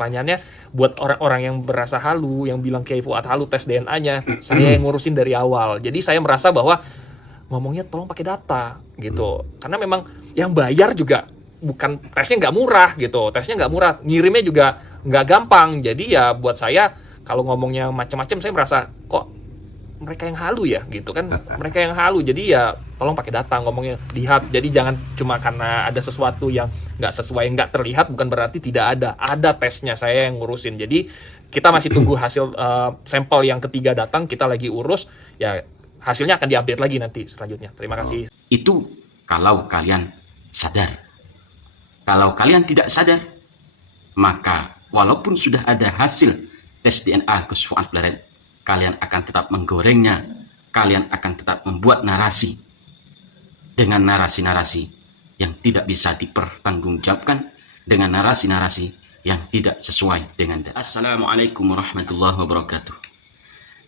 pertanyaannya buat orang-orang yang berasa halu, yang bilang Kiai Fuad halu tes DNA-nya, saya yang ngurusin dari awal. Jadi saya merasa bahwa ngomongnya tolong pakai data gitu. Karena memang yang bayar juga bukan, tesnya nggak murah gitu, tesnya nggak murah, ngirimnya juga nggak gampang. Jadi ya buat saya kalau ngomongnya macam-macam, saya merasa kok mereka yang halu ya gitu kan, mereka yang halu. Jadi ya tolong pakai data ngomongnya, lihat. Jadi jangan cuma karena ada sesuatu yang nggak sesuai, nggak terlihat, bukan berarti tidak ada tesnya, saya yang ngurusin. Jadi kita masih tunggu hasil sampel yang ketiga datang, kita lagi urus ya, hasilnya akan diupdate lagi nanti selanjutnya. Terima kasih. Itu kalau kalian sadar. Kalau kalian tidak sadar, maka walaupun sudah ada hasil tes DNA Gus Fuad Blaret, kalian akan tetap menggorengnya, kalian akan tetap membuat narasi dengan narasi-narasi yang tidak bisa dipertanggungjawabkan, dengan narasi-narasi yang tidak sesuai dengan data. Assalamualaikum warahmatullahi wabarakatuh.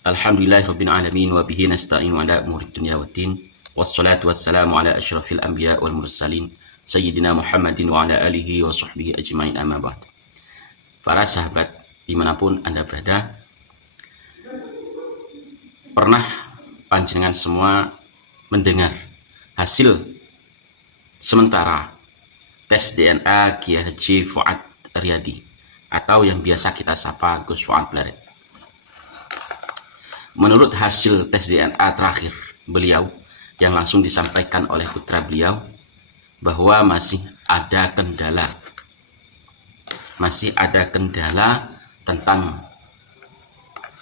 Alhamdulillahirabbil alamin wa bihi nasta'inu ala umuri dunya waddin. Wassalatu wassalamu ala asyrafil anbiya wal mursalin sayyidina Muhammadin wa ala alihi wa sahbihi ajmain, amma ba'd. Para sahabat dimanapun Anda berada, pernah panjenengan semua mendengar hasil sementara tes DNA Kiai Haji Fuad Riyadi, atau yang biasa kita sapa Gus Fuad Blaret. Menurut hasil tes DNA terakhir beliau yang langsung disampaikan oleh putra beliau, bahwa masih ada kendala tentang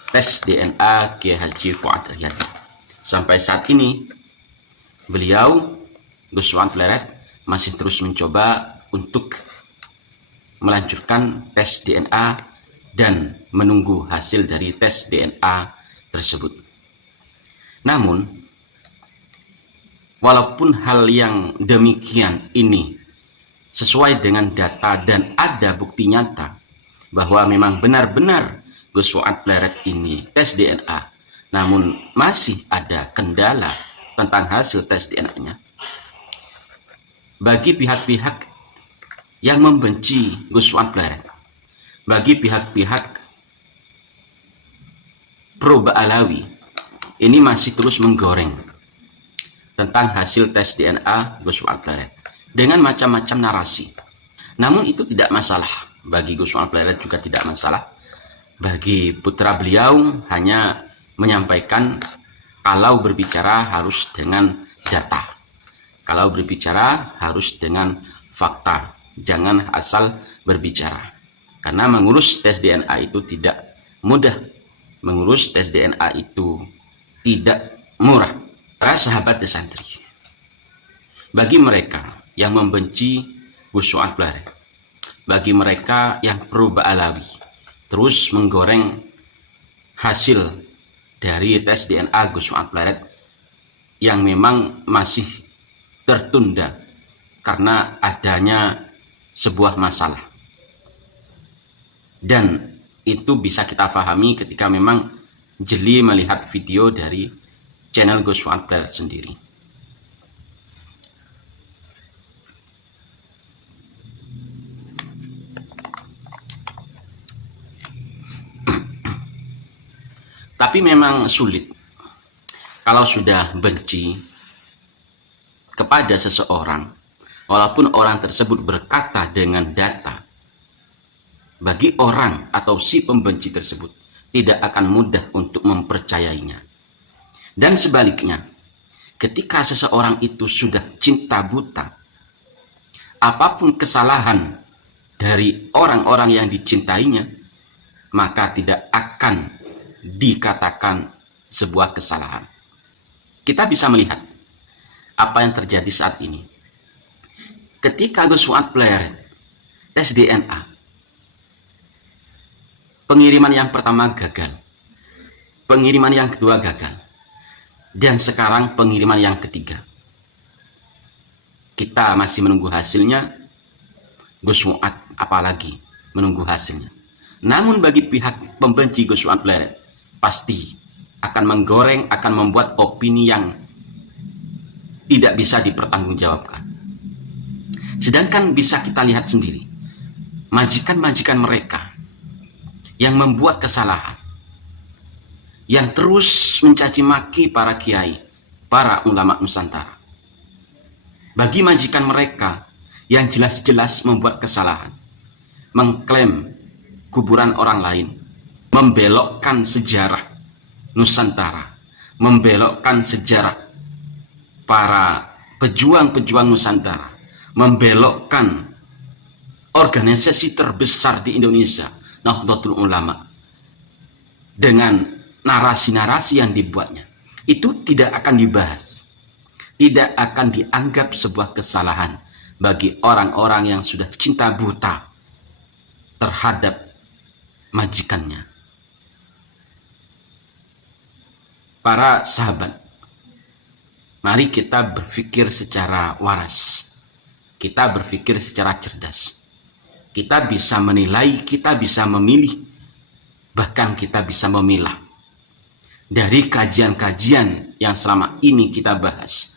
tes DNA Kiai Haji Fuad Riyadi. Sampai saat ini beliau, Gus Fuad Blaret, masih terus mencoba untuk melanjutkan tes DNA dan menunggu hasil dari tes DNA tersebut. Namun, walaupun hal yang demikian ini sesuai dengan data dan ada bukti nyata bahwa memang benar-benar Gus Fuad Blaret ini tes DNA, namun masih ada kendala tentang hasil tes DNA-nya. Bagi pihak-pihak yang membenci Gus Fuad Blaret, bagi pihak-pihak pro Ba'alawi, ini masih terus menggoreng tentang hasil tes DNA Gus Fuad Blaret dengan macam-macam narasi. Namun itu tidak masalah, bagi Gus Fuad Blaret juga tidak masalah. Bagi putra beliau hanya menyampaikan kalau berbicara harus dengan data, kalau berbicara harus dengan fakta, jangan asal berbicara. Karena mengurus tes DNA itu tidak mudah, mengurus tes DNA itu tidak murah. Para sahabat santri, bagi mereka yang membenci Gus Fuad Blaret, bagi mereka yang pro Ba'alawi, terus menggoreng hasil dari tes DNA Gus Fuad Blaret yang memang masih tertunda karena adanya sebuah masalah. Dan itu bisa kita pahami ketika memang jeli melihat video dari channel Gus Fuad Blaret sendiri. Tapi memang sulit kalau sudah benci kepada seseorang, walaupun orang tersebut berkata dengan data, bagi orang atau si pembenci tersebut tidak akan mudah untuk mempercayainya. Dan sebaliknya, ketika seseorang itu sudah cinta buta, apapun kesalahan dari orang-orang yang dicintainya, maka tidak akan dikatakan sebuah kesalahan. Kita bisa melihat apa yang terjadi saat ini. Ketika Gus Fuad Blaret tes DNA, pengiriman yang pertama gagal, pengiriman yang kedua gagal, dan sekarang pengiriman yang ketiga. Kita masih menunggu hasilnya. Gus Fuad apalagi menunggu hasilnya. Namun bagi pihak pembenci Gus Fuad Blaret, pasti akan menggoreng, akan membuat opini yang tidak bisa dipertanggungjawabkan. Sedangkan bisa kita lihat sendiri, majikan-majikan mereka yang membuat kesalahan, yang terus mencaci maki para kiai, para ulama Nusantara. Bagi majikan mereka yang jelas-jelas membuat kesalahan, mengklaim kuburan orang lain, membelokkan sejarah Nusantara, membelokkan sejarah para pejuang-pejuang Nusantara, membelokkan organisasi terbesar di Indonesia, Nahdlatul Ulama, dengan narasi-narasi yang dibuatnya, itu tidak akan dibahas, tidak akan dianggap sebuah kesalahan bagi orang-orang yang sudah cinta buta terhadap majikannya. Para sahabat, mari kita berpikir secara waras, kita berpikir secara cerdas. Kita bisa menilai, kita bisa memilih, bahkan kita bisa memilah dari kajian-kajian yang selama ini kita bahas,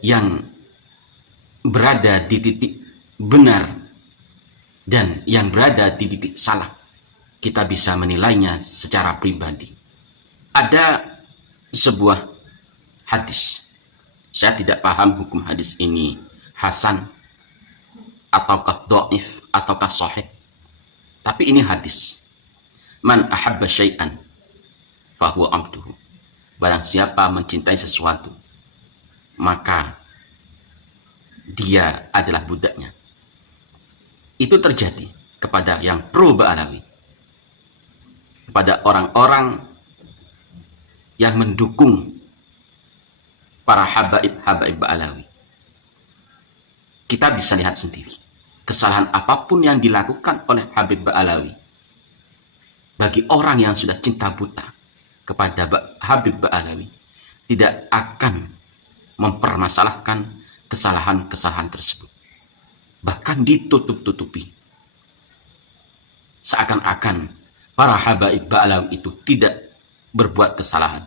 yang berada di titik benar dan yang berada di titik salah. Kita bisa menilainya secara pribadi. Ada sebuah hadis, saya tidak paham hukum hadis ini hasan ataukah dhaif ataukah sahih, tapi ini hadis. Man ahabba syai'an fahuwa abduhu. Barang siapa mencintai sesuatu, maka dia adalah budaknya. Itu terjadi kepada yang pro Ba'alawi, kepada orang-orang yang mendukung para habaib Ba'alawi. Kita bisa lihat sendiri kesalahan apapun yang dilakukan oleh Habib Ba'alawi, bagi orang yang sudah cinta buta kepada Habib Ba'alawi, tidak akan mempermasalahkan kesalahan-kesalahan tersebut, bahkan ditutup-tutupi, seakan-akan para habaib Ba'alawi itu tidak berbuat kesalahan,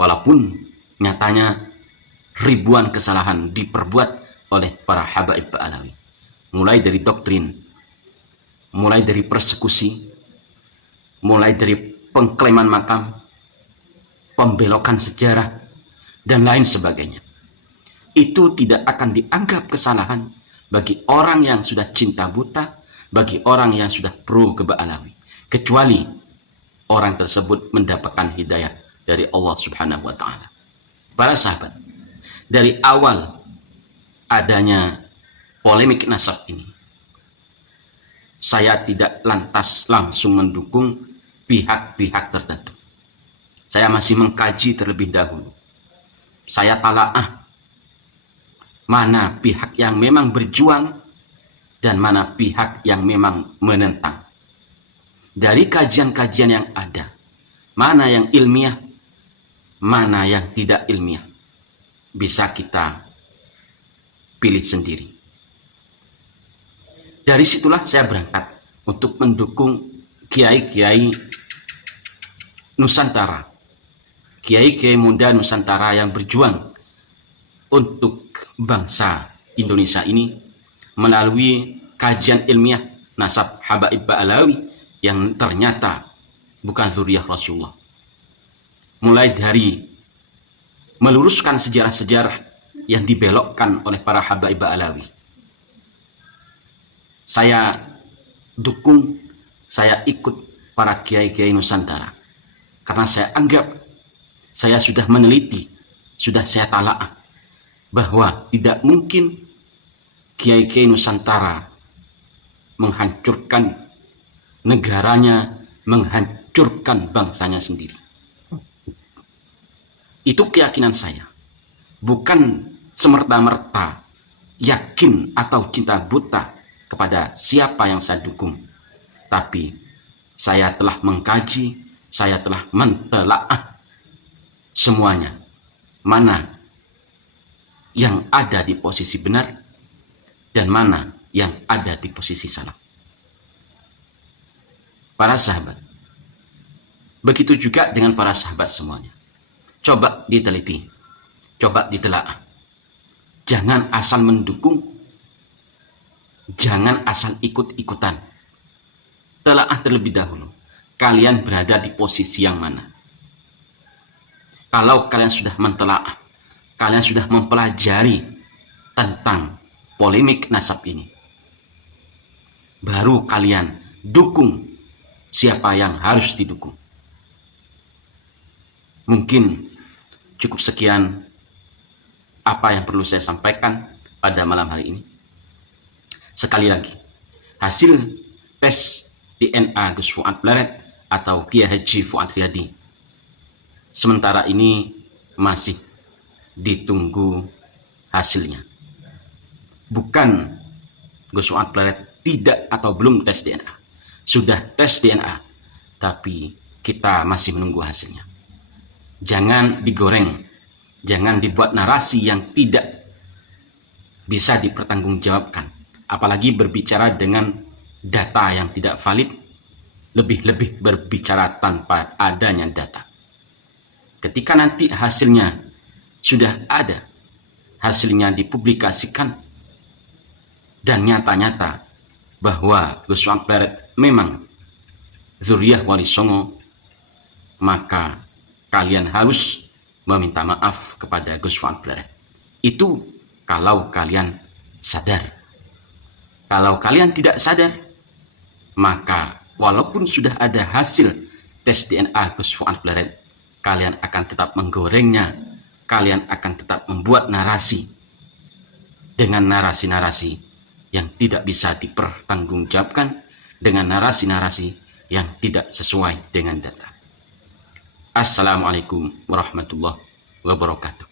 walaupun nyatanya ribuan kesalahan diperbuat oleh para habaib Ba'alawi, mulai dari doktrin, mulai dari persekusi, mulai dari pengklaiman makam, pembelokan sejarah, dan lain sebagainya. Itu tidak akan dianggap kesalahan bagi orang yang sudah cinta buta, bagi orang yang sudah pro ke Ba'alawi, kecuali orang tersebut mendapatkan hidayah dari Allah Subhanahu wa Ta'ala. Para sahabat, dari awal adanya polemik nasab ini, saya tidak lantas langsung mendukung pihak-pihak tertentu. Saya masih mengkaji terlebih dahulu. Saya talaah mana pihak yang memang berjuang dan mana pihak yang memang menentang. Dari kajian-kajian yang ada, mana yang ilmiah, mana yang tidak ilmiah, bisa kita pilih sendiri. Dari situlah saya berangkat untuk mendukung kiai-kiai Nusantara, kiai-kiai muda Nusantara yang berjuang untuk bangsa Indonesia ini melalui kajian ilmiah nasab habaib Ba'alawi yang ternyata bukan zuriyah Rasulullah. Mulai dari meluruskan sejarah-sejarah yang dibelokkan oleh para habaib Ba'alawi, saya dukung, saya ikut para kiai-kiai Nusantara, karena saya anggap, saya sudah meneliti, sudah saya talaah bahwa tidak mungkin kiai-kiai Nusantara menghancurkan negaranya, menghancurkan bangsanya sendiri. Itu keyakinan saya, bukan semerta-merta yakin atau cinta buta kepada siapa yang saya dukung, tapi saya telah mengkaji, saya telah mentelaah semuanya, mana yang ada di posisi benar dan mana yang ada di posisi salah. Para sahabat, begitu juga dengan para sahabat semuanya. Coba diteliti, coba ditelaah. Jangan asal mendukung, jangan asal ikut-ikutan. telaah terlebih dahulu. Kalian berada di posisi yang mana? Kalau kalian sudah mentelaah, kalian sudah mempelajari tentang polemik nasab ini, baru kalian dukung siapa yang harus didukung. Mungkin cukup sekian apa yang perlu saya sampaikan pada malam hari ini. Sekali lagi, hasil tes DNA Gus Fuad Blaret atau Kiai Haji Fuad Riyadi sementara ini masih ditunggu hasilnya. Bukan Gus Fuad Blaret tidak atau belum tes DNA, sudah tes DNA, tapi kita masih menunggu hasilnya. Jangan digoreng, jangan dibuat narasi yang tidak bisa dipertanggungjawabkan, apalagi berbicara dengan data yang tidak valid, lebih-lebih berbicara tanpa adanya data. Ketika nanti hasilnya sudah ada, hasilnya dipublikasikan, dan nyata-nyata bahwa Gus Fuad Blaret memang zuriyah Wali Songo, maka kalian harus meminta maaf kepada Gus Fuad Blaret. Itu kalau kalian sadar. Kalau kalian tidak sadar, maka walaupun sudah ada hasil tes DNA Gus Fuad Blaret, kalian akan tetap menggorengnya, kalian akan tetap membuat narasi dengan narasi-narasi yang tidak bisa dipertanggungjawabkan, dengan narasi-narasi yang tidak sesuai dengan data. Assalamualaikum warahmatullahi wabarakatuh.